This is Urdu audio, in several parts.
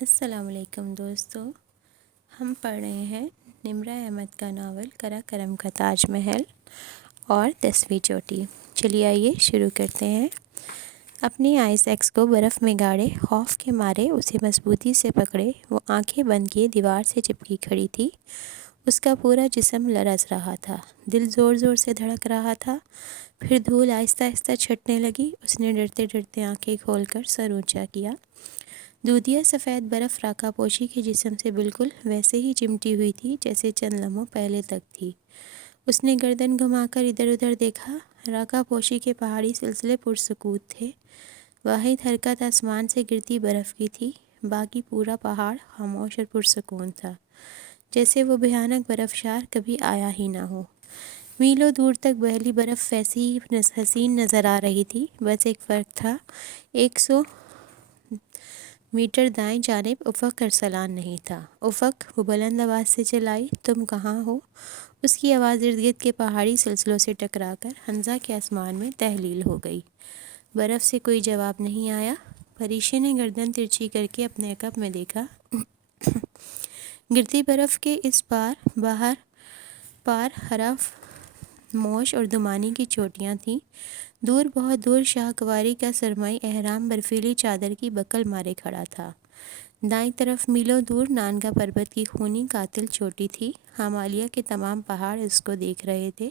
السلام علیکم دوستو، ہم پڑھ رہے ہیں نمرہ احمد کا ناول کرا کرم کا تاج محل اور 10ویں چوٹی۔ چلیے آئیے شروع کرتے ہیں۔ اپنی آئس ایکس کو برف میں گاڑے، خوف کے مارے اسے مضبوطی سے پکڑے وہ آنکھیں بند کیے دیوار سے چپکی کھڑی تھی۔ اس کا پورا جسم لرز رہا تھا، دل زور زور سے دھڑک رہا تھا۔ پھر دھول آہستہ آہستہ چھٹنے لگی۔ اس نے ڈرتے ڈرتے آنکھیں کھول کر سر اونچا کیا۔ دودھیا سفید برف راکا پوشی کے جسم سے بالکل ویسے ہی چمٹی ہوئی تھی جیسے چند لمحوں پہلے تک تھی۔ اس نے گردن گھما کر ادھر ادھر دیکھا۔ راکا پوشی کے پہاڑی سلسلے پرسکوت تھے۔ واحد حرکت آسمان سے گرتی برف کی تھی، باقی پورا پہاڑ خاموش اور پرسکون تھا، جیسے وہ بھیانک برفشار کبھی آیا ہی نہ ہو۔ میلوں دور تک بہلی برف ویسی ہی حسین نظر آ رہی تھی، بس ایک فرق تھا، 100 میٹر دائیں جانب افق ارسلان نہیں تھا۔ افق، وہ بلند آواز سے چلائی، تم کہاں ہو؟ اس کی آواز ارد گرد کے پہاڑی سلسلوں سے ٹکرا کر حنزہ کے آسمان میں تحلیل ہو گئی۔ برف سے کوئی جواب نہیں آیا۔ پریشے نے گردن ترچھی کر کے اپنے عقب میں دیکھا۔ گرتی برف کے اس باہر پار حرف موش اور دمانی کی چوٹیاں تھیں۔ دور، بہت دور، شاہکواری کا سرمئی اہرام برفیلی چادر کی بکل مارے کھڑا تھا۔ دائیں طرف میلوں دور نانگا پربت کی خونی قاتل چوٹی تھی۔ ہمالیہ کے تمام پہاڑ اس کو دیکھ رہے تھے،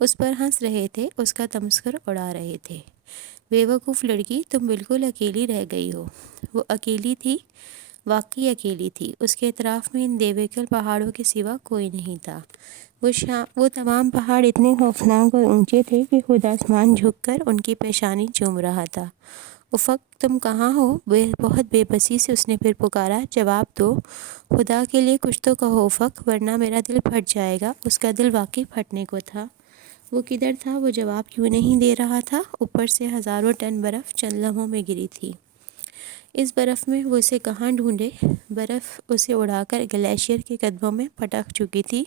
اس پر ہنس رہے تھے، اس کا تمسخر اڑا رہے تھے۔ بے وقوف لڑکی، تم بالکل اکیلی رہ گئی ہو۔ وہ اکیلی تھی، واقعی اکیلی تھی۔ اس کے اطراف میں ان دیویکل پہاڑوں کے سوا کوئی نہیں تھا۔ وہ تمام پہاڑ اتنے خوفناک اور اونچے تھے کہ خود آسمان جھک کر ان کی پیشانی چوم رہا تھا۔ افق، تم کہاں ہو؟ بہت بے بسی سے اس نے پھر پکارا، جواب دو، خدا کے لیے کچھ تو کہو افق، ورنہ میرا دل پھٹ جائے گا۔ اس کا دل واقعی پھٹنے کو تھا۔ وہ کدھر تھا؟ وہ جواب کیوں نہیں دے رہا تھا؟ اوپر سے ہزاروں ٹن برف چند لمحوں میں گری تھی۔ اس برف میں وہ اسے کہاں ڈھونڈے؟ برف اسے اڑا کر گلیشیئر کے قدموں میں پٹک چکی تھی،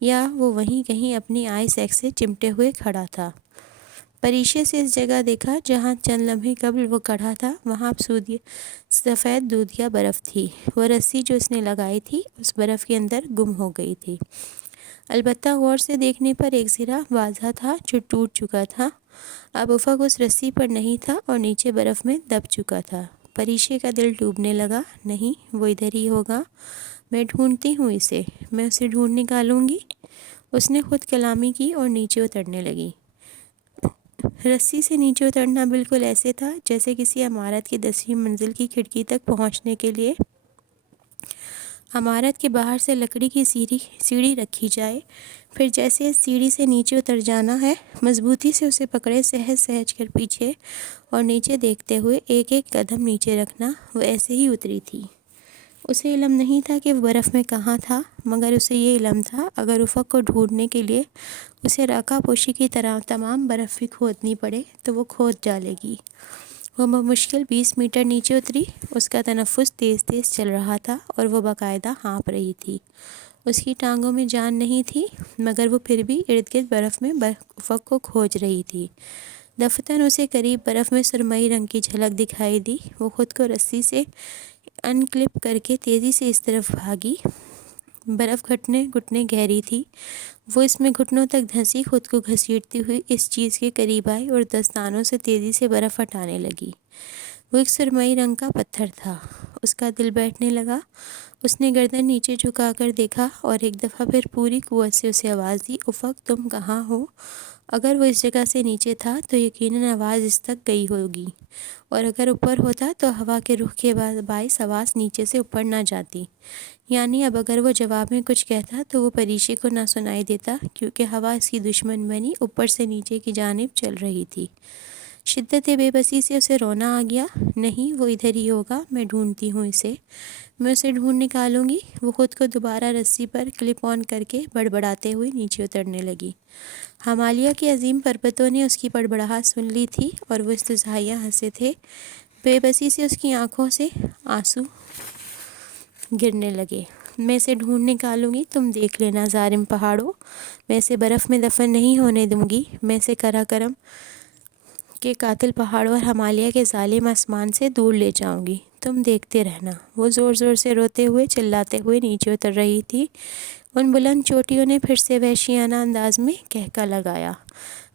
یا وہ وہیں کہیں اپنی آئس ایکس سے چمٹے ہوئے کھڑا تھا؟ پریشے سے اس جگہ دیکھا جہاں چند لمحے قبل وہ کھڑا تھا، وہاں اب سفید دودھیا برف تھی۔ وہ رسی جو اس نے لگائی تھی اس برف کے اندر گم ہو گئی تھی۔ البتہ غور سے دیکھنے پر ایک زرہ واضح تھا جو ٹوٹ چکا تھا۔ اب افق اس رسی پر نہیں تھا اور نیچے برف میں دب چکا تھا۔ پریشے کا دل ڈوبنے لگا۔ نہیں، وہ ادھر ہی ہوگا، میں ڈھونڈتی ہوں اسے، میں اسے ڈھونڈ نکالوں گی۔ اس نے خود کلامی کی اور نیچے اترنے لگی۔ رسی سے نیچے اترنا بالکل ایسے تھا جیسے کسی عمارت کی 10ویں منزل کی کھڑکی تک پہنچنے کے لیے عمارت کے باہر سے لکڑی کی سیڑھی رکھی جائے، پھر جیسے اس سیڑھی سے نیچے اتر جانا ہے، مضبوطی سے اسے پکڑے سہج سہج کر پیچھے اور نیچے دیکھتے ہوئے ایک ایک قدم نیچے رکھنا، وہ ایسے ہی اتری تھی۔ اسے علم نہیں تھا کہ وہ برف میں کہاں تھا، مگر اسے یہ علم تھا اگر افق کو ڈھونڈنے کے لیے اسے راکا پوشی کی طرح تمام برف بھی کھودنی پڑے تو وہ کھود ڈالے گی۔ وہ بمشکل 20 میٹر نیچے اتری۔ اس کا تنفس تیز تیز چل رہا تھا اور وہ باقاعدہ ہانپ رہی تھی۔ اس کی ٹانگوں میں جان نہیں تھی، مگر وہ پھر بھی ارد گرد برف میں افق کو کھوج رہی تھی۔ دفتن اسے قریب برف میں سرمئی رنگ کی جھلک دکھائی دی۔ وہ خود کو رسی سے ان کلپ کر کے تیزی سے اس طرف بھاگی۔ برف گھٹنے گہری تھی۔ وہ اس میں گھٹنوں تک دھنسی، خود کو گھسیٹتی ہوئی اس چیز کے قریب آئی اور دستانوں سے تیزی سے برف ہٹانے لگی۔ وہ ایک سرمئی رنگ کا پتھر تھا۔ اس کا دل بیٹھنے لگا۔ اس نے گردن نیچے جھکا کر دیکھا اور ایک دفعہ پھر پوری قوت سے اسے آواز دی، افق، تم کہاں ہو؟ اگر وہ اس جگہ سے نیچے تھا تو یقیناً آواز اس تک گئی ہوگی، اور اگر اوپر ہوتا تو ہوا کے رخ کے باعث آواز نیچے سے اوپر نہ جاتی۔ یعنی اب اگر وہ جواب میں کچھ کہتا تو وہ پریشے کو نہ سنائی دیتا، کیونکہ ہوا اس کی دشمن بنی اوپر سے نیچے کی جانب چل رہی تھی۔ شدت بے بسی سے اسے رونا آ گیا۔ نہیں، وہ ادھر ہی ہوگا، میں ڈھونڈتی ہوں اسے، میں اسے ڈھونڈ نکالوں گی۔ وہ خود کو دوبارہ رسی پر کلپ آن کر کے بڑبڑاتے ہوئے نیچے اترنے لگی۔ ہمالیہ کی عظیم پربتوں نے اس کی بڑبڑاہٹ سن لی تھی اور وہ استثنائیہ ہنسے تھے۔ بے بسی سے اس کی آنکھوں سے آنسو گرنے لگے۔ میں اسے ڈھونڈ نکالوں گی، تم دیکھ لینا ظالم پہاڑوں، میں اسے برف میں دفن نہیں ہونے دوں گی، میں اسے کرا کرم کے قاتل پہاڑوں اور ہمالیہ کے ظالم آسمان سے دور لے جاؤں گی۔ تم دیکھتے رہنا۔ وہ زور زور سے روتے ہوئے چلاتے ہوئے نیچے اتر رہی تھی۔ ان بلند چوٹیوں نے پھر سے وحشیانہ انداز میں کہکا لگایا،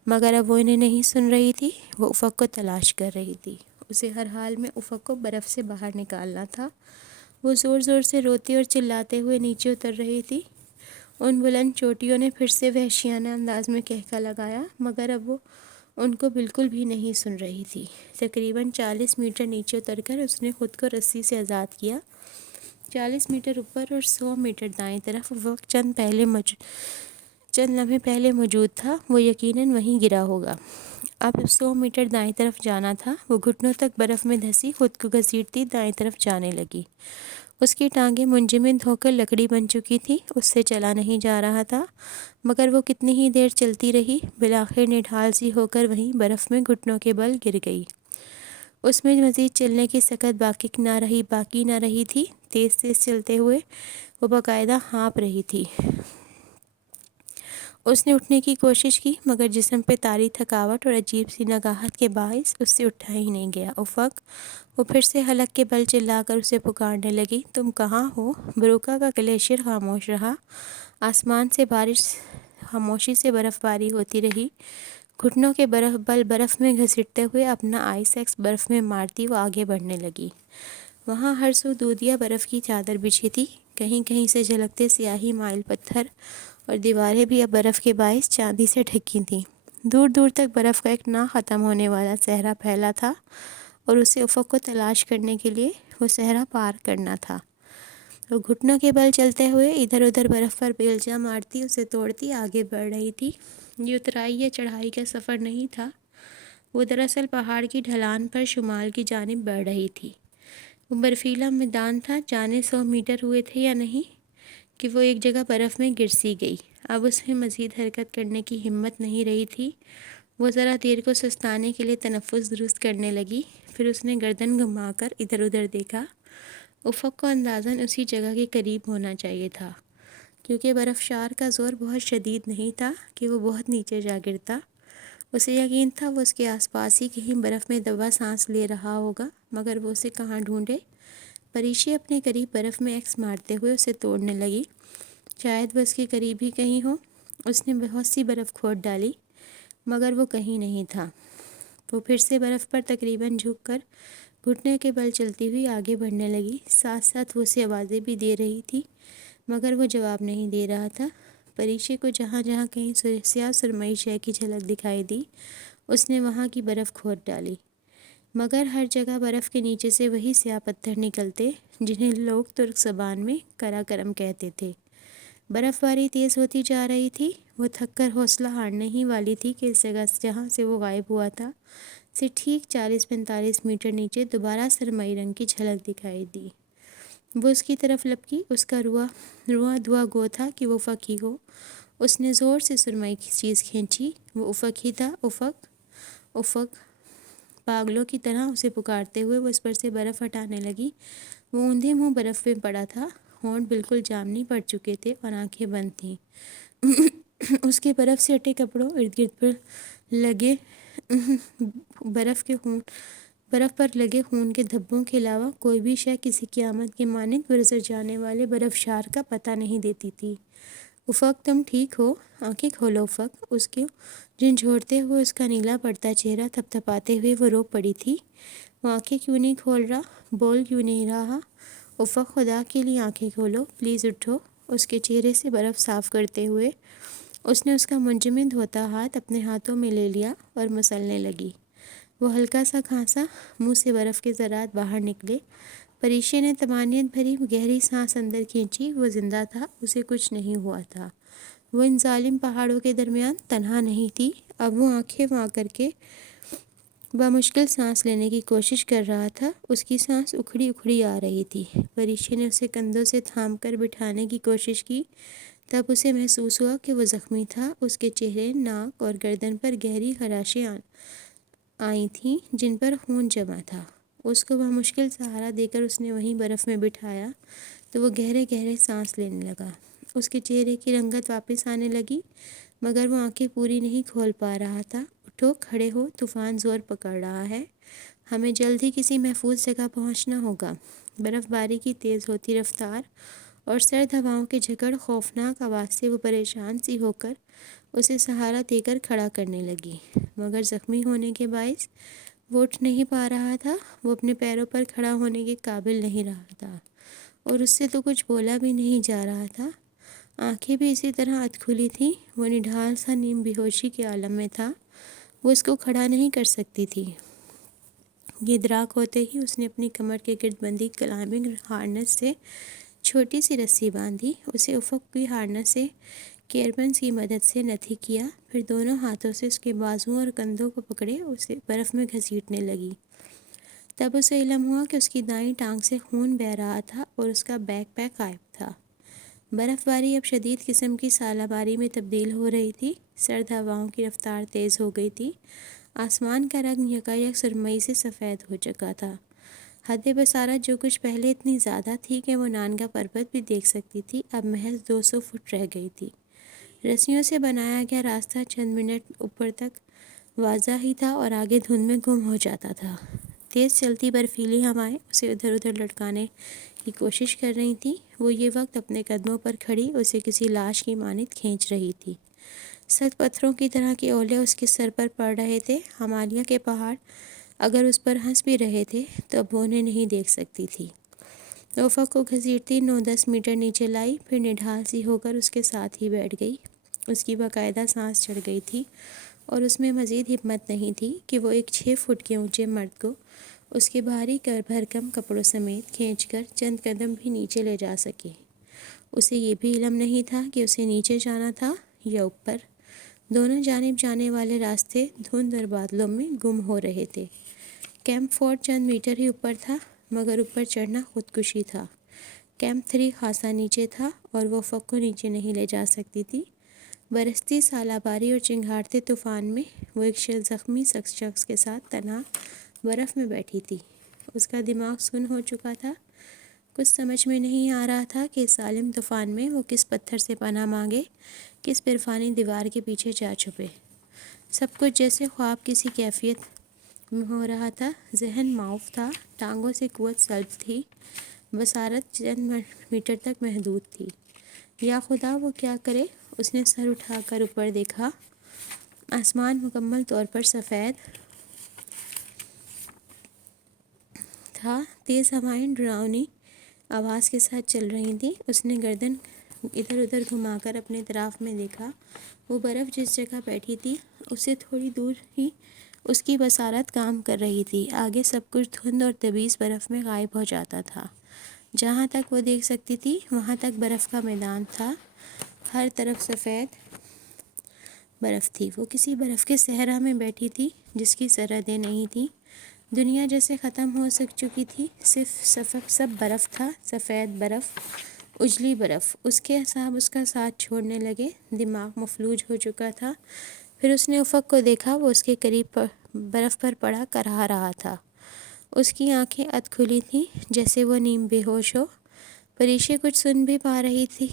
مگر اب وہ انہیں نہیں سن رہی تھی۔ وہ افق کو تلاش کر رہی تھی۔ اسے ہر حال میں افق کو برف سے باہر نکالنا تھا۔ وہ زور زور سے روتے اور چلاتے ہوئے نیچے اتر رہی تھی۔ ان بلند چوٹیوں نے پھر سے وحشیانہ انداز میں کہکا لگایا، مگر اب وہ ان کو بالکل بھی نہیں سن رہی تھی۔ تقریباً 40 میٹر نیچے اتر کر اس نے خود کو رسی سے آزاد کیا۔ 40 میٹر اوپر اور 100 میٹر دائیں طرف افق چند لمحے پہلے موجود تھا۔ وہ یقیناً وہیں گرا ہوگا۔ اب 100 میٹر دائیں طرف جانا تھا۔ وہ گھٹنوں تک برف میں دھسی خود کو گھسیٹتی دائیں طرف جانے لگی۔ اس کی ٹانگیں منجمد ہو کر لکڑی بن چکی تھیں۔ اس سے چلا نہیں جا رہا تھا، مگر وہ کتنی ہی دیر چلتی رہی، بالآخر نڈھال سی ہو کر وہیں برف میں گھٹنوں کے بل گر گئی۔ اس میں مزید چلنے کی سکت باقی نہ رہی تھی۔ تیز تیز چلتے ہوئے وہ باقاعدہ ہانپ رہی تھی۔ اس نے اٹھنے کی کوشش کی، مگر جسم پہ طاری تھکاوٹ اور عجیب سی نگاہت کے باعث اس سے اٹھا ہی نہیں گیا۔ افق! وہ پھر سے حلق کے بل چلا کر اسے پکارنے لگی، تم کہاں ہو؟ بروکا کا گلیشیئر خاموش رہا۔ آسمان سے بارش خاموشی سے برف باری ہوتی رہی۔ گھٹنوں کے بل برف میں گھسیٹتے ہوئے اپنا آئس ایکس برف میں مارتی وہ آگے بڑھنے لگی۔ وہاں ہر سو دودیا برف کی چادر بچھی تھی۔ کہیں کہیں سے جھلکتے سیاہی مائل پتھر اور دیواریں بھی اب برف کے باعث چاندی سے ڈھکی تھیں۔ دور دور تک برف کا ایک نہ ختم ہونے والا صحرا پھیلا تھا، اور اسے افق کو تلاش کرنے کے لیے وہ صحرا پار کرنا تھا۔ وہ گھٹنوں کے بل چلتے ہوئے ادھر ادھر برف پر بیلچہ مارتی اسے توڑتی آگے بڑھ رہی تھی۔ یہ اترائی یا چڑھائی کا سفر نہیں تھا، وہ دراصل پہاڑ کی ڈھلان پر شمال کی جانب بڑھ رہی تھی۔ وہ برفیلا میدان تھا، جانے 100 میٹر ہوئے تھے یا نہیں کہ وہ ایک جگہ برف میں گر سی گئی۔ اب اس میں مزید حرکت کرنے کی ہمت نہیں رہی تھی۔ وہ ذرا دیر کو سستانے کے لیے تنفس درست کرنے لگی، پھر اس نے گردن گھما کر ادھر ادھر دیکھا۔ افق کو اندازاً اسی جگہ کے قریب ہونا چاہیے تھا، کیونکہ برف شار کا زور بہت شدید نہیں تھا کہ وہ بہت نیچے جا گرتا۔ اسے یقین تھا وہ اس کے آس پاس ہی کہیں برف میں دبا سانس لے رہا ہوگا، مگر وہ اسے کہاں ڈھونڈے؟ پریشی اپنے قریب برف میں ایکس مارتے ہوئے اسے توڑنے لگی۔ شاید وہ اس کے قریب ہی کہیں ہو۔ اس نے بہت سی برف کھود ڈالی، مگر وہ کہیں نہیں تھا۔ وہ پھر سے برف پر تقریباً جھک کر گھٹنے کے بل چلتی ہوئی آگے بڑھنے لگی۔ ساتھ ساتھ وہ اسے آوازیں بھی دے رہی تھی، مگر وہ جواب نہیں دے رہا تھا۔ پریشی کو جہاں جہاں کہیں سیاہ سرمئی شے کی جھلک دکھائی دی، اس نے وہاں کی برف کھود ڈالی، مگر ہر جگہ برف کے نیچے سے وہی سیاہ پتھر نکلتے جنہیں لوگ ترک زبان میں کرا کرم کہتے تھے۔ برف باری تیز ہوتی جا رہی تھی۔ وہ تھک کر حوصلہ ہارنے ہی والی تھی کہ اس جگہ جہاں سے وہ غائب ہوا تھا سے ٹھیک 40-45 میٹر نیچے دوبارہ سرمئی رنگ کی جھلک دکھائی دی۔ وہ اس کی طرف لپکی۔ اس کا رواں دعا گو تھا کہ وہ افق ہی ہو۔ اس نے زور سے سرمئی کی چیز کھینچی۔ وہ افق ہی تھا۔ افق! افق! پاگلوں کی طرح اسے پکارتے ہوئے وہ اس پر سے برف ہٹانے لگی۔ وہ اوندھے منہ برف میں پڑا تھا، ہونٹ بالکل جامنی پڑ چکے تھے اور آنکھیں بند تھیں۔ اس کے برف سے ہٹے کپڑوں ارد گرد پر لگے برف پر لگے خون کے دھبوں کے علاوہ کوئی بھی شے کسی قیامت کے مانند گزر جانے والے برف شار کا پتہ نہیں دیتی تھی۔ افق! تم ٹھیک ہو؟ آنکھیں کھولو افق! اس کو جھنجھوڑتے ہوئے اس کا نیلا پڑتا چہرہ تھپتھپاتے ہوئے وہ رو پڑی تھی۔ وہ آنکھیں کیوں نہیں کھول رہا؟ بول کیوں نہیں رہا؟ افق! خدا کے لیے آنکھیں کھولو، پلیز اٹھو۔ اس کے چہرے سے برف صاف کرتے ہوئے اس نے اس کا منجمد ہوتا ہاتھ اپنے ہاتھوں میں لے لیا اور مسلنے لگی۔ وہ ہلکا سا کھانسا، منہ سے برف کے ذرات باہر نکلے۔ پریشی نے طمانینت بھری گہری سانس اندر کھینچی۔ وہ زندہ تھا، اسے کچھ نہیں ہوا تھا۔ وہ ان ظالم پہاڑوں کے درمیان تنہا نہیں تھی۔ اب وہ آنکھیں واں کر کے بمشکل سانس لینے کی کوشش کر رہا تھا۔ اس کی سانس اکھڑی اکھڑی آ رہی تھی۔ پریشی نے اسے کندھوں سے تھام کر بٹھانے کی کوشش کی، تب اسے محسوس ہوا کہ وہ زخمی تھا۔ اس کے چہرے، ناک اور گردن پر گہری خراشیں آئی تھیں جن پر خون جمع تھا۔ اس کو بمشکل سہارا دے کر اس نے وہیں برف میں بٹھایا تو وہ گہرے گہرے سانس لینے لگا۔ اس کے چہرے کی رنگت واپس آنے لگی، مگر وہ آنکھیں پوری نہیں کھول پا رہا تھا۔ اٹھو، کھڑے ہو، طوفان زور پکڑ رہا ہے۔ ہمیں جلد ہی کسی محفوظ جگہ پہنچنا ہوگا۔ برف باری کی تیز ہوتی رفتار اور سرد ہواؤں کے جھکڑ خوفناک آواز سے وہ پریشان سی ہو کر اسے سہارا دے کر کھڑا کرنے لگی، مگر زخمی ہونے کے باعث وہ اٹھ نہیں پا رہا تھا۔ وہ اپنے پیروں پر کھڑا ہونے کے قابل نہیں رہا تھا اور اس سے تو کچھ بولا بھی نہیں جا رہا تھا۔ آنکھیں بھی اسی طرح ادھ کھلی تھیں۔ وہ نڈھال سا نیم بے ہوشی کے عالم میں تھا۔ وہ اس کو کھڑا نہیں کر سکتی تھی۔ یہ ادراک ہوتے ہی اس نے اپنی کمر کے گرد بندھی کلائمبنگ ہارنس سے چھوٹی سی رسی باندھی، اسے افق کی ہارنس سے کیربنز کی مدد سے نتھی کیا، پھر دونوں ہاتھوں سے اس کے بازوؤں اور کندھوں کو پکڑے اسے برف میں گھسیٹنے لگی۔ تب اسے علم ہوا کہ اس کی دائیں ٹانگ سے خون بہہ رہا تھا اور اس کا بیک پیک غائب تھا۔ برف باری اب شدید قسم کی ژالہ باری میں تبدیل ہو رہی تھی۔ سرد ہواؤں کی رفتار تیز ہو گئی تھی۔ آسمان کا رنگ یکایک سرمئی سے سفید ہو چکا تھا۔ حد بصارت جو کچھ پہلے اتنی زیادہ تھی کہ وہ نانگا پربت بھی دیکھ سکتی تھی، اب محض 200 فٹ رہ گئی تھی۔ رسیوں سے بنایا گیا راستہ چند منٹ اوپر تک واضح ہی تھا اور آگے دھند میں گم ہو جاتا تھا۔ تیز چلتی برفیلی ہوائیں اسے ادھر ادھر لٹکانے کی کوشش کر رہی تھیں۔ وہ یہ وقت اپنے قدموں پر کھڑی اسے کسی لاش کی مانند کھینچ رہی تھی۔ سخت پتھروں کی طرح کے اولے اس کے سر پر پڑ رہے تھے۔ ہمالیہ کے پہاڑ اگر اس پر ہنس بھی رہے تھے تو اب وہ انہیں نہیں دیکھ سکتی تھی۔ افق کو گھسیٹتی 9-10 میٹر نیچے لائی، پھر نڈھال سی ہو کر اس کے ساتھ ہی بیٹھ گئی۔ اس کی باقاعدہ سانس چڑھ گئی تھی اور اس میں مزید ہمت نہیں تھی کہ وہ ایک 6 فٹ کے اونچے مرد کو اس کے بھاری بھرکم کپڑوں سمیت کھینچ کر چند قدم بھی نیچے لے جا سکے۔ اسے یہ بھی علم نہیں تھا کہ اسے نیچے جانا تھا یا اوپر۔ دونوں جانب جانے والے راستے دھند اور بادلوں میں گم ہو رہے تھے۔ کیمپ 4 چند میٹر ہی اوپر تھا، مگر اوپر چڑھنا خودکشی تھا۔ کیمپ 3 خاصا نیچے تھا اور وہ افق کو نیچے نہیں لے جا سکتی تھی۔ برستی ژالہ باری اور چنگھاڑتے طوفان میں وہ ایک زخمی شخص کے ساتھ تنہا برف میں بیٹھی تھی۔ اس کا دماغ سن ہو چکا تھا۔ کچھ سمجھ میں نہیں آ رہا تھا کہ اس ظالم طوفان میں وہ کس پتھر سے پناہ مانگے، کس عرفانی دیوار کے پیچھے جا چھپے۔ سب کچھ جیسے خواب کسی کیفیت میں ہو رہا تھا۔ ذہن معاف تھا، ٹانگوں سے قوت سلب تھی، بصارت چند میٹر تک محدود تھی۔ یا خدا، وہ کیا کرے؟ اس نے سر اٹھا کر اوپر دیکھا۔ آسمان مکمل طور پر سفید تھا۔ تیز ہوائیں ڈراؤنی آواز کے ساتھ چل رہی تھیں۔ اس نے گردن ادھر ادھر گھما کر اپنے اطراف میں دیکھا۔ وہ برف جس جگہ بیٹھی تھی اس سے تھوڑی دور ہی اس کی بصارت کام کر رہی تھی۔ آگے سب کچھ دھند اور تبیز برف میں غائب ہو جاتا تھا۔ جہاں تک وہ دیکھ سکتی تھی وہاں تک برف کا میدان تھا، ہر طرف سفید برف تھی۔ وہ کسی برف کے صحرا میں بیٹھی تھی جس کی سرحدیں نہیں تھیں۔ دنیا جیسے ختم ہو چکی تھی، صرف سب برف تھا، سفید برف، اجلی برف۔ اس کے اعصاب اس کا ساتھ چھوڑنے لگے، دماغ مفلوج ہو چکا تھا۔ پھر اس نے افق کو دیکھا، وہ اس کے قریب برف پر پڑا کرا رہا تھا۔ اس کی آنکھیں ادھ کھلی تھیں جیسے وہ نیم بے ہوش ہو۔ پریشے کچھ سن بھی پا رہی تھی،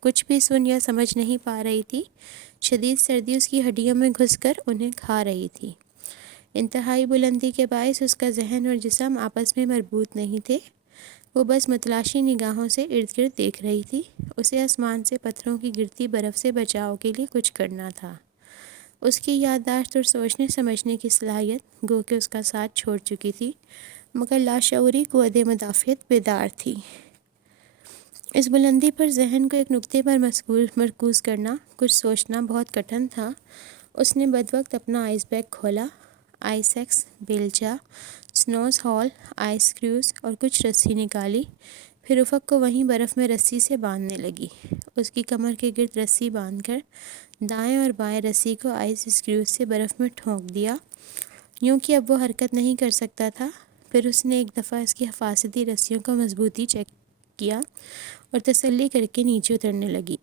کچھ بھی سن یا سمجھ نہیں پا رہی تھی۔ شدید سردی اس کی ہڈیوں میں گھس کر انہیں کھا رہی تھی۔ انتہائی بلندی کے باعث اس کا ذہن اور جسم آپس میں مربوط نہیں تھے۔ وہ بس متلاشی نگاہوں سے ارد گرد دیکھ رہی تھی۔ اسے آسمان سے پتھروں کی گرتی برف سے بچاؤ کے لیے کچھ کرنا تھا۔ اس کی یادداشت اور سوچنے سمجھنے کی صلاحیت گو کہ اس کا ساتھ چھوڑ چکی تھی، مگر لاشعوری قوت مدافعت بیدار تھی۔ اس بلندی پر ذہن کو ایک نقطے پر مرکوز کرنا، کچھ سوچنا بہت کٹھن تھا۔ اس نے بدوقت اپنا آئس بیگ کھولا۔ آئس ایکس، بیلچہ، سنوز ہال، آئس کریوز اور کچھ رسی نکالی، پھر افق کو وہیں برف میں رسی سے باندھنے لگی۔ اس کی کمر کے گرد رسی باندھ کر دائیں اور بائیں رسی کو آئس اسکریوز سے برف میں ٹھونک دیا، یوں کہ اب وہ حرکت نہیں کر سکتا تھا۔ پھر اس نے ایک دفعہ اس کی حفاظتی رسیوں کو مضبوطی چیک کیا اور تسلی کر کے نیچے اترنے لگی۔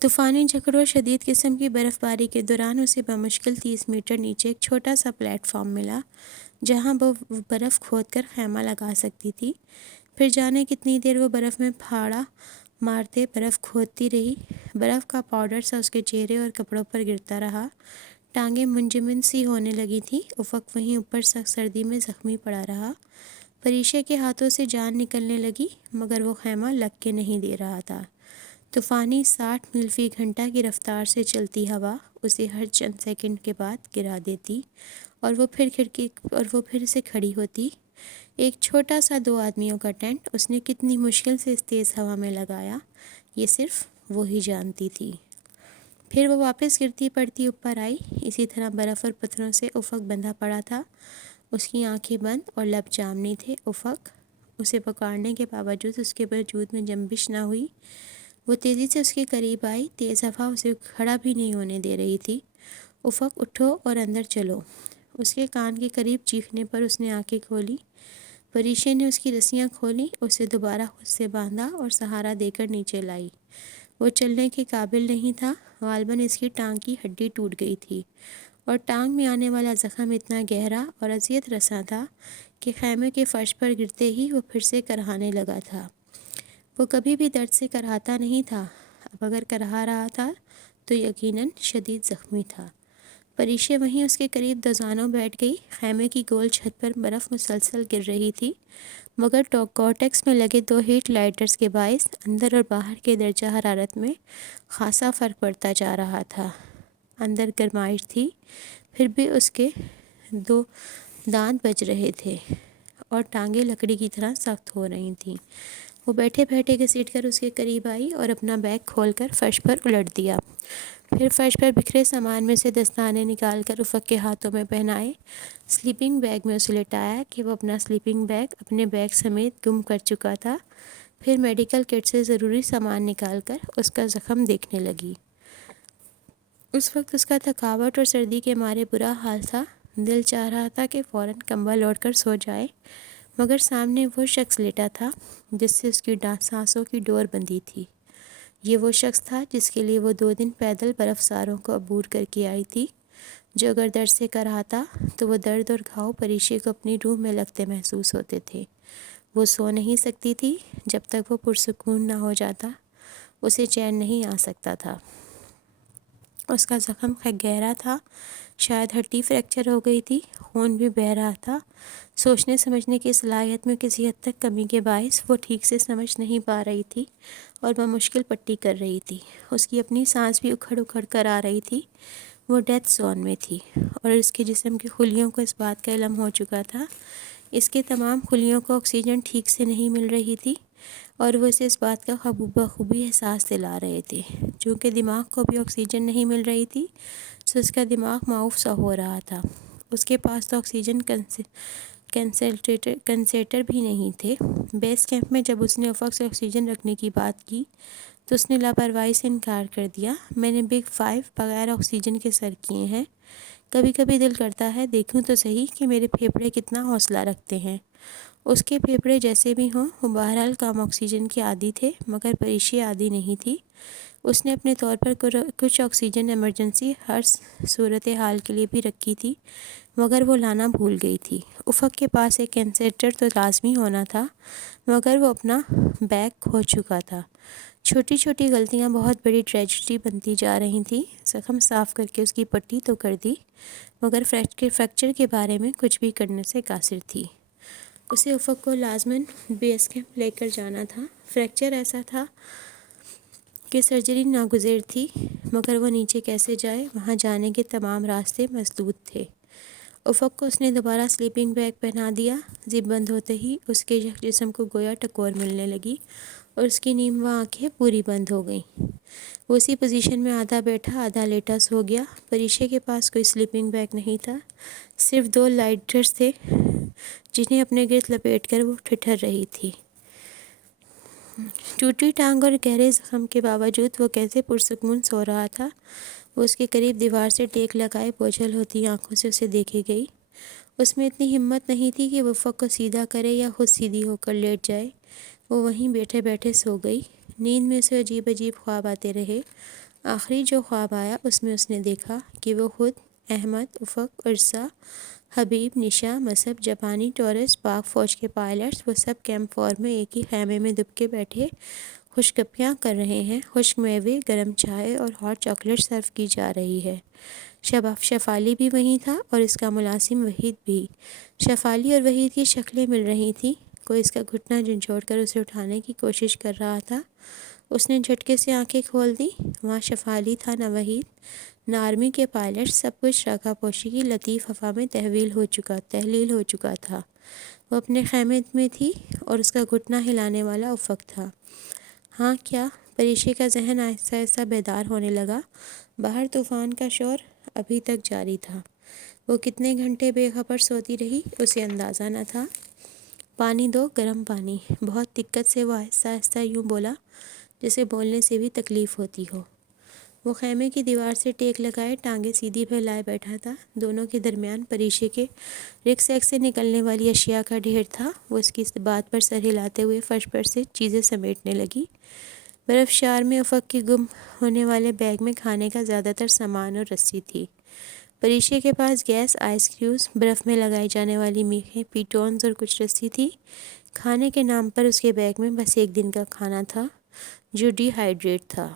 طوفانی جھکڑوں اور شدید قسم کی برف باری کے دوران اسے بمشکل 30 میٹر نیچے ایک چھوٹا سا پلیٹ فارم ملا جہاں وہ برف کھود کر خیمہ لگا سکتی تھی۔ پھر جانے کتنی دیر وہ برف میں پھاڑا مارتے برف کھودتی رہی۔ برف کا پاؤڈر سا اس کے چہرے اور کپڑوں پر گرتا رہا۔ ٹانگیں منجمد سی ہونے لگی تھیں۔ افق وہیں اوپر سخت سردی میں زخمی پڑا رہا۔ پریشے کے ہاتھوں سے جان نکلنے لگی، مگر وہ خیمہ لگ کے نہیں دے رہا تھا۔ طوفانی 60 میل فی گھنٹہ کی رفتار سے چلتی ہوا اسے ہر چند سیکنڈ کے بعد گرا دیتی اور وہ پھر سے کھڑی ہوتی۔ ایک چھوٹا سا 2 آدمیوں کا ٹینٹ اس نے کتنی مشکل سے اس تیز ہوا میں لگایا، یہ صرف وہی جانتی تھی۔ پھر وہ واپس گرتی پڑتی اوپر آئی۔ اسی طرح برف اور پتھروں سے افق بندھا پڑا تھا، اس کی آنکھیں بند اور لب جامنی تھے۔ افق اسے پکارنے کے باوجود اس کے وجود میں جنبش نہ ہوئی۔ وہ تیزی سے اس کے قریب آئی، تیز ہوا اسے کھڑا بھی نہیں ہونے دے رہی تھی۔ افق اٹھو اور اندر چلو، اس کے کان کے قریب چیخنے پر اس نے آنکھیں کھولی۔ پریشے نے اس کی رسیاں کھولیں، اسے دوبارہ خود سے باندھا اور سہارا دے کر نیچے لائی۔ وہ چلنے کے قابل نہیں تھا، غالباً اس کی ٹانگ کی ہڈی ٹوٹ گئی تھی، اور ٹانگ میں آنے والا زخم اتنا گہرا اور اذیت رساں تھا کہ خیمے کے فرش پر گرتے ہی وہ پھر سے کرہانے لگا تھا۔ وہ کبھی بھی درد سے کرہاتا نہیں تھا، اب اگر کرہا رہا تھا تو یقیناً شدید زخمی تھا۔ پریشے وہیں اس کے قریب دوزانوں بیٹھ گئی۔ خیمے کی گول چھت پر برف مسلسل گر رہی تھی، مگر کورٹیکس میں لگے 2 ہیٹ لائٹرز کے باعث اندر اور باہر کے درجہ حرارت میں خاصا فرق پڑتا جا رہا تھا۔ اندر گرمائش تھی، پھر بھی اس کے 2 دانت بج رہے تھے اور ٹانگیں لکڑی کی طرح سخت ہو رہی تھیں۔ وہ بیٹھے بیٹھے گھسیٹ کر اس کے قریب آئی اور اپنا بیگ کھول کر فرش پر الٹ دیا، پھر فرش پر بکھرے سامان میں سے دستانے نکال کر افق کے ہاتھوں میں پہنائے۔ سلیپنگ بیگ میں اسے لٹایا کہ وہ اپنا سلیپنگ بیگ اپنے بیگ سمیت گم کر چکا تھا، پھر میڈیکل کٹ سے ضروری سامان نکال کر اس کا زخم دیکھنے لگی۔ اس وقت اس کا تھکاوٹ اور سردی کے مارے برا حال تھا، دل چاہ رہا تھا کہ فوراً کمبل اوڑھ کر سو جائے، مگر سامنے وہ شخص لیٹا تھا جس سے اس کی سانسوں کی ڈور بندھی تھی۔ یہ وہ شخص تھا جس کے لیے وہ 2 دن پیدل برف زاروں کو عبور کر کے آئی تھی، جو اگر درد سے کرہاتا تو وہ درد اور گھاؤ پریشے کو اپنی روح میں لگتے محسوس ہوتے تھے۔ وہ سو نہیں سکتی تھی جب تک وہ پرسکون نہ ہو جاتا، اسے چین نہیں آ سکتا تھا۔ اس کا زخم گہرا تھا، شاید ہڈی فریکچر ہو گئی تھی، خون بھی بہہ رہا تھا۔ سوچنے سمجھنے کی صلاحیت میں کسی حد تک کمی کے باعث وہ ٹھیک سے سمجھ نہیں پا رہی تھی اور بمشکل پٹی کر رہی تھی۔ اس کی اپنی سانس بھی اکھڑ اکھڑ کر آ رہی تھی۔ وہ ڈیتھ زون میں تھی اور اس کے جسم کی خلیوں کو اس بات کا علم ہو چکا تھا۔ اس کے تمام خلیوں کو آکسیجن ٹھیک سے نہیں مل رہی تھی اور وہ اسے اس بات کا بخوبی احساس دلا رہے تھے۔ چونکہ دماغ کو بھی آکسیجن نہیں مل رہی تھی، سو اس کا دماغ معاف سا ہو رہا تھا۔ اس کے پاس تو آکسیجن کنسنٹریٹر بھی نہیں تھے۔ بیس کیمپ میں جب اس نے افق سے آکسیجن رکھنے کی بات کی تو اس نے لاپرواہی سے انکار کر دیا۔ میں نے بگ 5 بغیر آکسیجن کے سر کیے ہیں، کبھی کبھی دل کرتا ہے دیکھوں تو صحیح کہ میرے پھیپھڑے کتنا حوصلہ رکھتے ہیں۔ اس کے پھیپھڑے جیسے بھی ہوں، وہ بہرحال کم آکسیجن کے عادی تھے، مگر پریشے عادی نہیں تھی۔ اس نے اپنے طور پر کچھ آکسیجن ایمرجنسی ہر صورتحال کے لیے بھی رکھی تھی، مگر وہ لانا بھول گئی تھی۔ افق کے پاس ایک کنسنٹریٹر تو لازمی ہونا تھا، مگر وہ اپنا بیگ کھو چکا تھا۔ چھوٹی چھوٹی غلطیاں بہت بڑی ٹریجڈی بنتی جا رہی تھیں۔ زخم صاف کر کے اس کی پٹی تو کر دی، مگر فریکچر کے بارے میں کچھ بھی کرنے سے قاصر تھی۔ اسے افق کو لازماً بیس کیمپ لے کر جانا تھا۔ فریکچر ایسا تھا کہ سرجری ناگزیر تھی، مگر وہ نیچے کیسے جائے؟ وہاں جانے کے تمام راستے مسدود تھے۔ افق کو اس نے دوبارہ سلیپنگ بیگ پہنا دیا۔ زپ بند ہوتے ہی اس کے جسم کو گویا ٹکور ملنے لگی اور اس کی نیمواں آنکھیں پوری بند ہو گئیں۔ وہ اسی پوزیشن میں آدھا بیٹھا آدھا لیٹا سو گیا۔ پریشے کے پاس کوئی سلیپنگ بیگ نہیں تھا، صرف 2 لائٹرز تھے جنہیں اپنے گرد لپیٹ کر وہ ٹھٹھر رہی تھی۔ ٹوٹی ٹانگ اور گہرے زخم کے باوجود وہ کیسے پرسکون سو رہا تھا۔ وہ اس کے قریب دیوار سے ٹیک لگائے بوجھل ہوتی آنکھوں سے اسے دیکھے گئی۔ اس میں اتنی ہمت نہیں تھی کہ وہ افق کو سیدھا کرے یا خود سیدھی ہو کر لیٹ جائے۔ وہ وہیں بیٹھے بیٹھے سو گئی۔ نیند میں اسے عجیب عجیب خواب آتے رہے۔ آخری جو خواب آیا اس میں اس نے دیکھا کہ وہ خود، احمد، افق، عرصہ، حبیب، نشا، مصعب، جاپانی ٹورسٹ، پاک فوج کے پائلٹس، وہ سب کیمپ 4 میں ایک ہی خیمے میں دب کے بیٹھے خوشگپیاں کر رہے ہیں، خشک میوے، گرم چائے اور ہاٹ چاکلیٹ سرو کی جا رہی ہے۔ شفالی بھی وہیں تھا اور اس کا ملازم وحید بھی۔ شفالی اور وحید کی شکلیں مل رہی تھیں۔ کوئی اس کا گھٹنا جھنجھوڑ کر اسے اٹھانے کی کوشش کر رہا تھا۔ اس نے جھٹکے سے آنکھیں کھول دیں۔ وہاں شفالی تھا، نہ وحید، نہ آرمی کے پائلٹ، سب کچھ راکھا پوشی کی لطیف ہوا میں تحلیل ہو چکا تھا۔ وہ اپنے خیمے میں تھی اور اس کا گھٹنا ہلانے والا افق تھا۔ ہاں کیا؟ پریشے کا ذہن آہستہ آہستہ بیدار ہونے لگا۔ باہر طوفان کا شور ابھی تک جاری تھا۔ وہ کتنے گھنٹے بے خبر سوتی رہی اسے اندازہ نہ تھا۔ پانی دو، گرم پانی۔ بہت دقت سے وہ آہستہ آہستہ یوں بولا جسے بولنے سے بھی تکلیف ہوتی ہو۔ وہ خیمے کی دیوار سے ٹیک لگائے ٹانگیں سیدھی پھیلائے بیٹھا تھا۔ دونوں کے درمیان پریشے کے رکسیک سے نکلنے والی اشیاء کا ڈھیر تھا۔ وہ اس کی اس بات پر سر ہلاتے ہوئے فرش پر سے چیزیں سمیٹنے لگی۔ برف شار میں افق کے گم ہونے والے بیگ میں کھانے کا زیادہ تر سامان اور رسی تھی۔ پریشے کے پاس گیس، آئس کیوبز، برف میں لگائی جانے والی میخیں، پیٹونز اور کچھ رسی تھی۔ کھانے کے نام پر اس کے بیگ میں بس ایک دن کا کھانا تھا جو ڈی ہائیڈریٹ تھا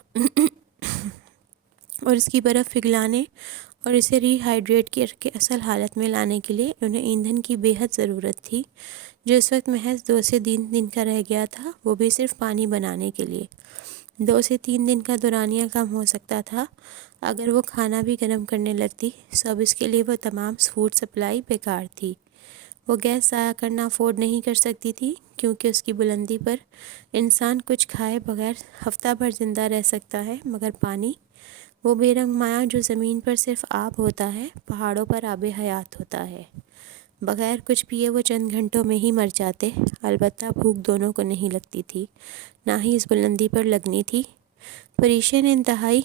اور اس کی برف پگھلانے اور اسے ری ہائیڈریٹ کے اصل حالت میں لانے کے لیے انہیں ایندھن کی بے حد ضرورت تھی، جو اس وقت محض 2 سے 3 دن کا رہ گیا تھا، وہ بھی صرف پانی بنانے کے لیے۔ 2 سے 3 دن کا دورانیہ کم ہو سکتا تھا اگر وہ کھانا بھی گرم کرنے لگتی، سب اس کے لیے وہ تمام فوڈ سپلائی بیکار تھی۔ وہ گیس ضائع کرنا افورڈ نہیں کر سکتی تھی، کیونکہ اس کی بلندی پر انسان کچھ کھائے بغیر ہفتہ بھر زندہ رہ سکتا ہے، مگر پانی، وہ بے رنگ مایہ جو زمین پر صرف آب ہوتا ہے، پہاڑوں پر آب حیات ہوتا ہے، بغیر کچھ پیے وہ چند گھنٹوں میں ہی مر جاتے۔ البتہ بھوک دونوں کو نہیں لگتی تھی، نہ ہی اس بلندی پر لگنی تھی۔ پریشے نے انتہائی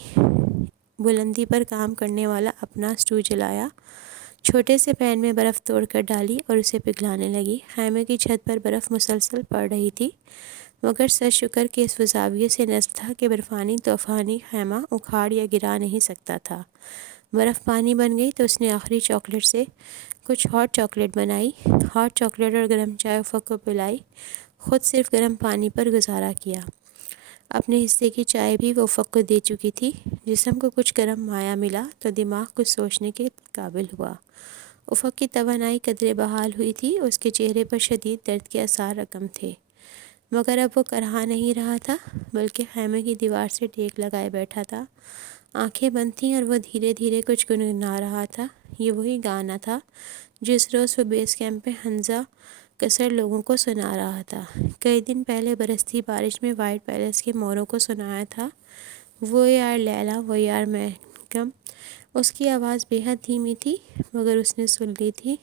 بلندی پر کام کرنے والا اپنا اسٹو جلایا، چھوٹے سے پین میں برف توڑ کر ڈالی اور اسے پگھلانے لگی۔ خیمے کی چھت پر برف مسلسل پڑ رہی تھی، مگر سر شکر کے اس زاویے سے نصب تھا کہ برفانی طوفانی خیمہ اکھاڑ یا گرا نہیں سکتا تھا۔ برف پانی بن گئی تو اس نے آخری چاکلیٹ سے کچھ ہاٹ چاکلیٹ بنائی، ہاٹ چاکلیٹ اور گرم چائے افق کو پلائی، خود صرف گرم پانی پر گزارا کیا۔ اپنے حصے کی چائے بھی وہ افق کو دے چکی تھی۔ جسم کو کچھ گرم مایہ ملا تو دماغ کچھ سوچنے کے قابل ہوا۔ افق کی توانائی قدرے بحال ہوئی تھی، اس کے چہرے پر شدید درد کے آثار رقم تھے، مگر اب وہ کرہا نہیں رہا تھا، بلکہ خیمے کی دیوار سے ٹیک لگائے بیٹھا تھا۔ آنکھیں بند تھیں اور وہ دھیرے دھیرے کچھ گنگنا رہا تھا۔ یہ وہی گانا تھا جو اس روز وہ بیس کیمپ میں حنزہ کثر لوگوں کو سنا رہا تھا، کئی دن پہلے برستی بارش میں وائٹ پیلس کے موروں کو سنایا تھا۔ وہ یار لیلا، وہ یار محکم۔ اس کی آواز بے حد دھیمی تھی، مگر اس نے سن لی تھی۔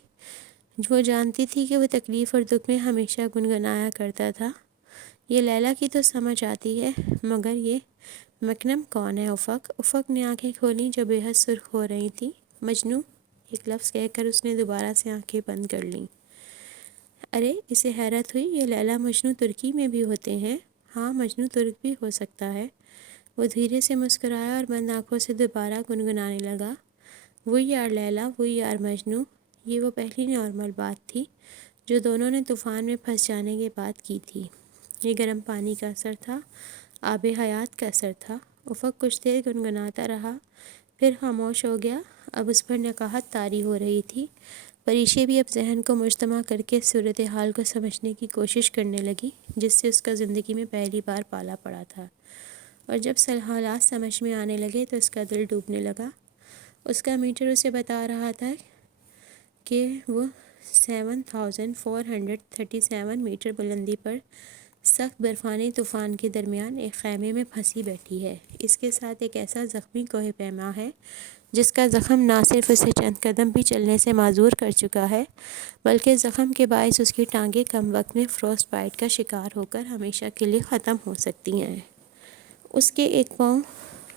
وہ جانتی تھی کہ وہ تکلیف اور دکھ میں ہمیشہ گنگنایا کرتا تھا۔ یہ لیلا کی تو سمجھ آتی ہے، مگر یہ مکنم کون ہے؟ افق نے آنکھیں کھولیں جو بے حد سرخ ہو رہی تھیں۔ مجنوں، ایک لفظ کہہ کر اس نے دوبارہ سے آنکھیں بند کر لیں۔ ارے، اسے حیرت ہوئی، یہ لیلا مجنوں ترکی میں بھی ہوتے ہیں؟ ہاں، مجنوں ترک بھی ہو سکتا ہے۔ وہ دھیرے سے مسکرایا اور بند آنکھوں سے دوبارہ گنگنانے لگا، وہ یار لیلا، وہ یار مجنوں۔ یہ وہ پہلی نارمل بات تھی جو دونوں نے طوفان میں پھنس جانے کے بعد کی تھی۔ یہ گرم پانی کا اثر تھا، آب حیات کا اثر تھا۔ افق کچھ دیر گنگناتا رہا، پھر خاموش ہو گیا۔ اب اس پر نقاہت طاری ہو رہی تھی۔ پریشے بھی اب ذہن کو مجتمع کر کے صورتحال کو سمجھنے کی کوشش کرنے لگی جس سے اس کا زندگی میں پہلی بار پالا پڑا تھا، اور جب حالات سمجھ میں آنے لگے تو اس کا دل ڈوبنے لگا۔ اس کا میٹر اسے بتا رہا تھا کہ وہ 7437 میٹر بلندی پر سخت برفانی طوفان کے درمیان ایک خیمے میں پھنسی بیٹھی ہے۔ اس کے ساتھ ایک ایسا زخمی کوہ پیما ہے جس کا زخم نہ صرف اسے چند قدم بھی چلنے سے معذور کر چکا ہے، بلکہ زخم کے باعث اس کی ٹانگیں کم وقت میں فروسٹ بائٹ کا شکار ہو کر ہمیشہ کے لیے ختم ہو سکتی ہیں۔ اس کے ایک پاؤں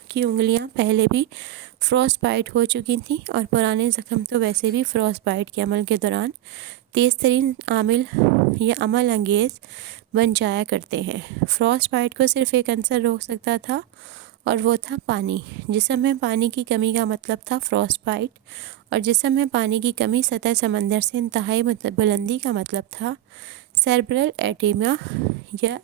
کی انگلیاں پہلے بھی فروسٹ بائٹ ہو چکی تھیں، اور پرانے زخم تو ویسے بھی فروسٹ بائٹ کے عمل کے دوران تیز ترین عامل یا عمل انگیز بن جایا کرتے ہیں۔ فروسٹ بائٹ کو صرف ایک عنصر روک سکتا تھا، اور وہ تھا پانی۔ جسم میں پانی کی کمی کا مطلب تھا فروسٹ بائٹ، اور جسم میں پانی کی کمی سطح سمندر سے انتہائی بلندی کا مطلب تھا سیربرل ایڈیما یا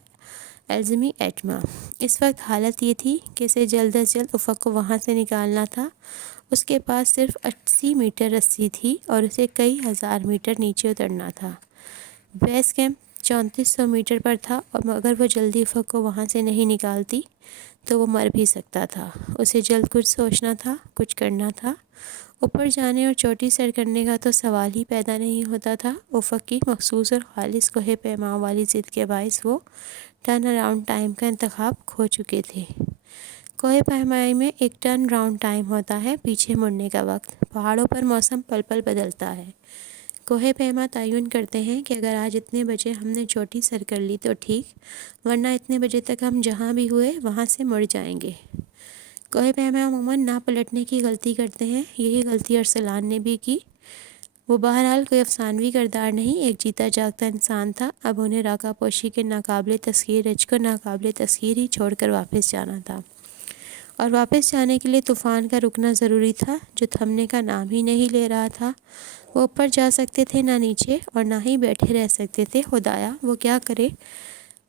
الزمی ایٹما۔ اس وقت حالت یہ تھی کہ اسے جلد از جلد افق کو وہاں سے نکالنا تھا۔ اس کے پاس صرف 80 میٹر رسی تھی اور اسے کئی ہزار میٹر نیچے اترنا تھا۔ بیس کیمپ 3400 میٹر پر تھا اور اگر وہ جلدی افق کو وہاں سے نہیں نکالتی تو وہ مر بھی سکتا تھا۔ اسے جلد کچھ سوچنا تھا، کچھ کرنا تھا۔ اوپر جانے اور چوٹی سر کرنے کا تو سوال ہی پیدا نہیں ہوتا تھا۔ افق کی مخصوص اور خالص کوہ پیما والی ضد کے باعث وہ ٹرن اراؤنڈ ٹائم کا انتخاب کھو چکے تھے۔ کوہ پیمائی میں ایک ٹرن اراؤنڈ ٹائم ہوتا ہے، پیچھے مڑنے کا وقت۔ پہاڑوں پر موسم پل پل بدلتا ہے۔ کوہ پیما تعین کرتے ہیں کہ اگر آج اتنے بجے ہم نے چوٹی سر کر لی تو ٹھیک، ورنہ اتنے بجے تک ہم جہاں بھی ہوئے وہاں سے مڑ جائیں گے۔ کوہ پیما عموماً نہ پلٹنے کی غلطی کرتے ہیں۔ یہی غلطی ارسلان نے بھی کی۔ وہ بہرحال کوئی افسانوی کردار نہیں، ایک جیتا جاگتا انسان تھا۔ اب انہیں راکا پوشی کے ناقابل تسخیر رچ کو ناقابل تسخیر ہی چھوڑ کر واپس جانا تھا، اور واپس جانے کے لیے طوفان کا رکنا ضروری تھا جو تھمنے کا نام ہی نہیں لے رہا تھا۔ وہ اوپر جا سکتے تھے نہ نیچے، اور نہ ہی بیٹھے رہ سکتے تھے۔ خدایا وہ کیا کرے؟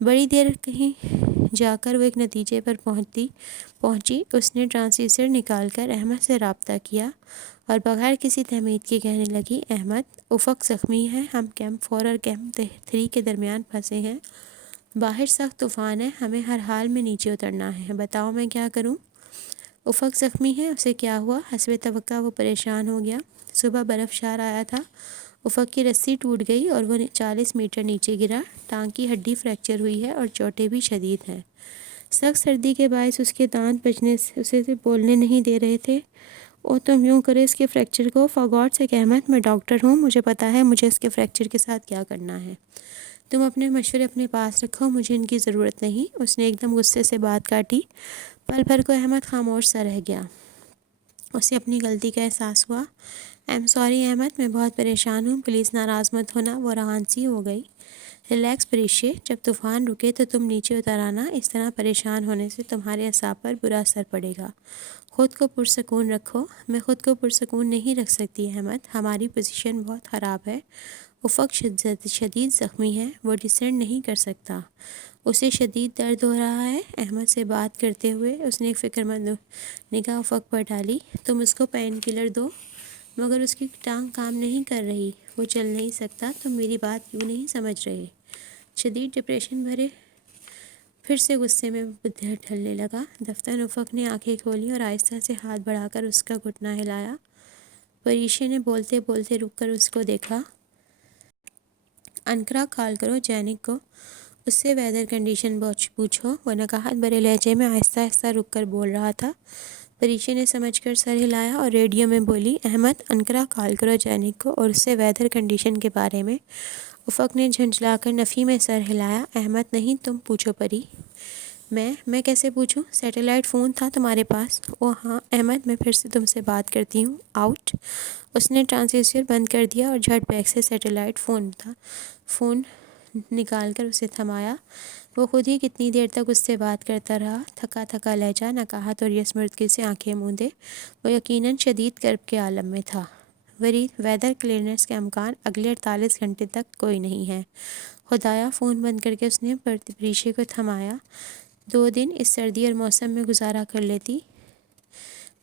بڑی دیر کہیں جا کر وہ ایک نتیجے پر پہنچی۔ اس نے ٹرانسڈیوسر نکال کر احمد سے رابطہ کیا اور بغیر کسی تہمید کے کہنے لگی، احمد، افق زخمی ہے، ہم کیمپ 4 اور کیمپ 3 کے درمیان پھنسے ہیں، باہر سخت طوفان ہے، ہمیں ہر حال میں نیچے اترنا ہے، بتاؤ میں کیا کروں؟ افق زخمی ہے، اسے کیا ہوا؟ حسب توقع وہ پریشان ہو گیا۔ صبح برف شار آیا تھا، افق کی رسی ٹوٹ گئی اور وہ 40 میٹر نیچے گرا۔ ٹانگ کی ہڈی فریکچر ہوئی ہے اور چوٹیں بھی شدید ہیں۔ سخت سردی کے باعث اس کے دانت بجنے سے اسے بولنے نہیں دے رہے تھے۔ او تم یوں کرے اس کے فریکچر کو، فار گاڈ سیک احمد، میں ڈاکٹر ہوں، مجھے پتا ہے مجھے اس کے فریکچر کے ساتھ کیا کرنا ہے۔ تم اپنے مشورے اپنے پاس رکھو، مجھے ان کی ضرورت نہیں۔ اس نے ایک دم غصے سے بات کاٹی۔ پل بھر کو احمد خاموش سا رہ گیا۔ اسے اپنی غلطی کا احساس ہوا۔ ایم سوری احمد، میں بہت پریشان ہوں، پلیز ناراض مت ہونا۔ وہ روان سی ہو گئی۔ ریلیکس پریشے، جب طوفان رکے تو تم نیچے اتر آنا، اس طرح پریشان ہونے سے تمہارے اعصاب پر برا اثر پڑے گا۔ خود کو پرسکون رکھو۔ میں خود کو پرسکون نہیں رکھ سکتی احمد، ہماری پوزیشن بہت خراب ہے۔ افق شدید زخمی ہے، وہ ڈسینڈ نہیں کر سکتا، اسے شدید درد ہو رہا ہے۔ احمد سے بات کرتے ہوئے اس نے ایک فکرمند نگاہ افق پر ڈالی۔ تم اس کو پین کلر دو، مگر اس کی ٹانگ کام نہیں کر رہی، وہ چل نہیں سکتا، تم میری بات کیوں نہیں سمجھ رہے؟ شدید ڈپریشن بھرے پھر سے غصے میں ڈھلنے لگا۔ دفتر افق نے آنکھیں کھولی اور آہستہ سے ہاتھ بڑھا کر اس کا گھٹنا ہلایا۔ پریشے نے بولتے بولتے رک کر اس کو دیکھا۔ انکرا کال کرو جینک کو، اس سے ویدر کنڈیشن پوچھو، وہ نکہت بھرے لہجے میں آہستہ آہستہ رک کر بول رہا تھا۔ پریشے نے سمجھ کر سر ہلایا اور ریڈیو میں بولی، احمد، انکرا کال کرو جینک کو اور اس سے ویدر کنڈیشن کے بارے میں۔ افق نے جھنجھلا کر نفی میں سر ہلایا۔ احمد نہیں، تم پوچھو پری۔ میں کیسے پوچھوں؟ سیٹلائٹ فون تھا تمہارے پاس؟ او ہاں احمد، میں پھر سے تم سے بات کرتی ہوں، آؤٹ۔ اس نے ٹرانسڈیوسر بند کر دیا اور جھٹ بیگ سے سیٹلائٹ فون نکال کر اسے تھمایا۔ وہ خود ہی کتنی دیر تک اس سے بات کرتا رہا، تھکا تھکا لہجہ، نکہت اور یس مردگی سے آنکھیں موندے۔ وہ یقیناً شدید کرب کے عالم میں تھا۔ ویدر کلیئرنس کے امکان اگلے 48 گھنٹے تک کوئی نہیں ہے۔ خدایا، فون بند کر کے اس نے پریشے کو تھمایا۔ 2 دن اس سردی اور موسم میں گزارا کر لیتی،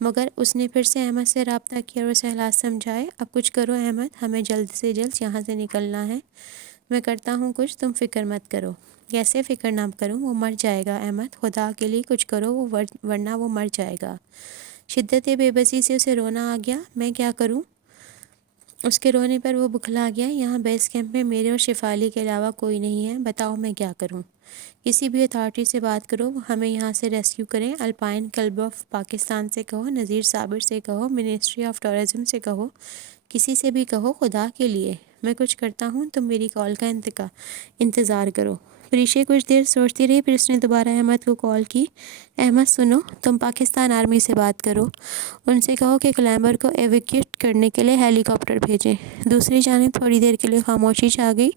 مگر اس نے پھر سے احمد سے رابطہ کیا اور اسے حالات سمجھائے۔ اب کچھ کرو احمد، ہمیں جلد سے جلد یہاں سے نکلنا ہے۔ میں کرتا ہوں کچھ، تم فکر مت کرو۔ کیسے فکر نہ کروں؟ وہ مر جائے گا احمد، خدا کے لیے کچھ کرو، ورنہ وہ مر جائے گا۔ شدت بے بسی سے اسے رونا آ گیا۔ میں کیا کروں؟ اس کے رونے پر وہ بکھلا گیا۔ یہاں بیس کیمپ میں میرے اور شفالی کے علاوہ کوئی نہیں ہے، بتاؤ میں کیا کروں؟ کسی بھی اتھارٹی سے بات کرو، وہ ہمیں یہاں سے ریسکیو کریں۔ الپائن کلب آف پاکستان سے کہو، نذیر صابر سے کہو، منسٹری آف ٹورزم سے کہو، کسی سے بھی کہو، خدا کے لیے۔ میں کچھ کرتا ہوں، تم میری کال کا انتظار کرو۔ پریشے کچھ دیر سوچتی رہی، پھر اس نے دوبارہ احمد کو کال کی۔ احمد سنو، تم پاکستان آرمی سے بات کرو، ان سے کہو کہ کلائمبر کو ایویکیوٹ کرنے کے لیے ہیلی کاپٹر بھیجیں۔ دوسری جانب تھوڑی دیر کے لیے خاموشی چھا گئی۔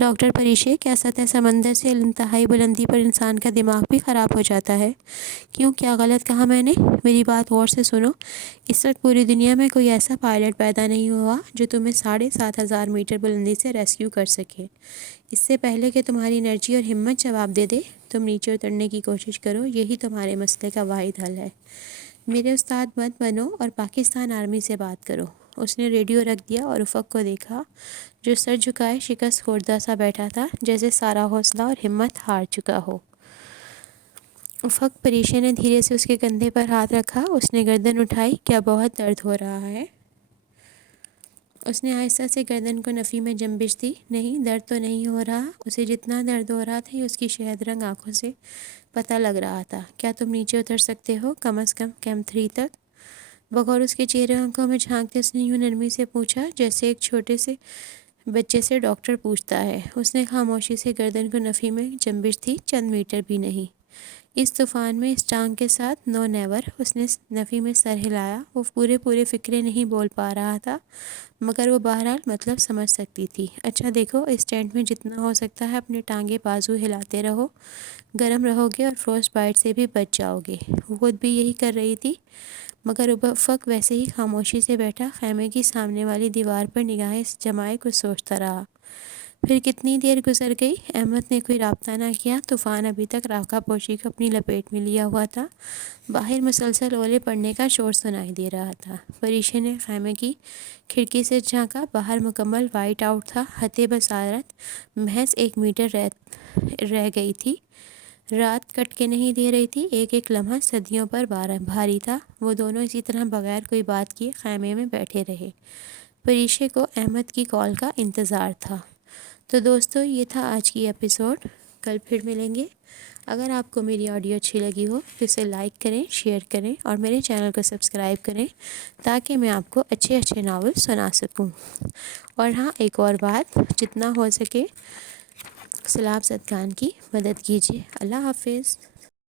ڈاکٹر پریشے، کیا سطح سمندر سے انتہائی بلندی پر انسان کا دماغ بھی خراب ہو جاتا ہے؟ کیوں، کیا غلط کہا میں نے؟ میری بات غور سے سنو۔ اس وقت پوری دنیا میں کوئی ایسا پائلٹ پیدا نہیں ہوا جو تمہیں 7,500 میٹر بلندی سے ریسکیو کر سکے۔ اس سے پہلے کہ تمہاری انرجی اور ہمت جواب دے دے، تم نیچے اترنے کی کوشش کرو، یہی تمہارے مسئلے کا واحد حل ہے۔ میرے استاد مت بنو اور پاکستان آرمی سے بات کرو۔ اس نے ریڈیو رکھ دیا اور افق کو دیکھا، جو سر جھکائے شکست خوردہ سا بیٹھا تھا، جیسے سارا حوصلہ اور ہمت ہار چکا ہو۔ افق پریشے نے دھیرے سے اس کے کندھے پر ہاتھ رکھا۔ اس نے گردن اٹھائی۔ کیا بہت درد ہو رہا ہے؟ اس نے آہستہ سے گردن کو نفی میں جنبش دی۔ نہیں، درد تو نہیں ہو رہا۔ اسے جتنا درد ہو رہا تھا یہ اس کی شہد رنگ آنکھوں سے پتہ لگ رہا تھا۔ کیا تم نیچے اتر سکتے ہو، کم از کم کیمپ 3 تک؟ بغور اس کے چہرے آنکھوں میں جھانکتے اس نے یوں نرمی سے پوچھا جیسے ایک چھوٹے سے بچے سے ڈاکٹر پوچھتا ہے۔ اس نے خاموشی سے گردن کو نفی میں جنبش دی۔ چند میٹر بھی نہیں۔ اس طوفان میں اس ٹانگ کے ساتھ نو نیور۔ اس نے نفی میں سر ہلایا۔ وہ پورے فکرے نہیں بول پا رہا تھا، مگر وہ بہرحال مطلب سمجھ سکتی تھی۔ اچھا دیکھو، اس ٹینٹ میں جتنا ہو سکتا ہے اپنے ٹانگے بازو ہلاتے رہو، گرم رہو گے اور فروسٹ بائٹ سے بھی بچ جاؤ گے۔ وہ خود بھی یہی کر رہی تھی، مگر افق ویسے ہی خاموشی سے بیٹھا خیمے کی سامنے والی دیوار پر نگاہیں جمائے کچھ سوچتا رہا۔ پھر کتنی دیر گزر گئی، احمد نے کوئی رابطہ نہ کیا۔ طوفان ابھی تک راکھا پوشی کو اپنی لپیٹ میں لیا ہوا تھا۔ باہر مسلسل اولے پڑنے کا شور سنائی دے رہا تھا۔ پریشے نے خیمے کی کھڑکی سے جھانکا۔ باہر مکمل وائٹ آؤٹ تھا۔ خطِ بصارت محض 1 میٹر رہ گئی تھی۔ رات کٹ کے نہیں دے رہی تھی۔ ایک ایک لمحہ صدیوں پر بھاری تھا۔ وہ دونوں اسی طرح بغیر کوئی بات کیے خیمے میں بیٹھے رہے۔ پریشے کو احمد کی کال کا انتظار تھا۔ تو دوستو، یہ تھا آج کی ایپیسوڈ۔ کل پھر ملیں گے۔ اگر آپ کو میری آڈیو اچھی لگی ہو تو اسے لائک کریں، شیئر کریں اور میرے چینل کو سبسکرائب کریں، تاکہ میں آپ کو اچھے ناول سنا سکوں۔ اور ہاں، ایک اور بات، جتنا ہو سکے سیلاب زدگان کی مدد کیجیے۔ اللہ حافظ۔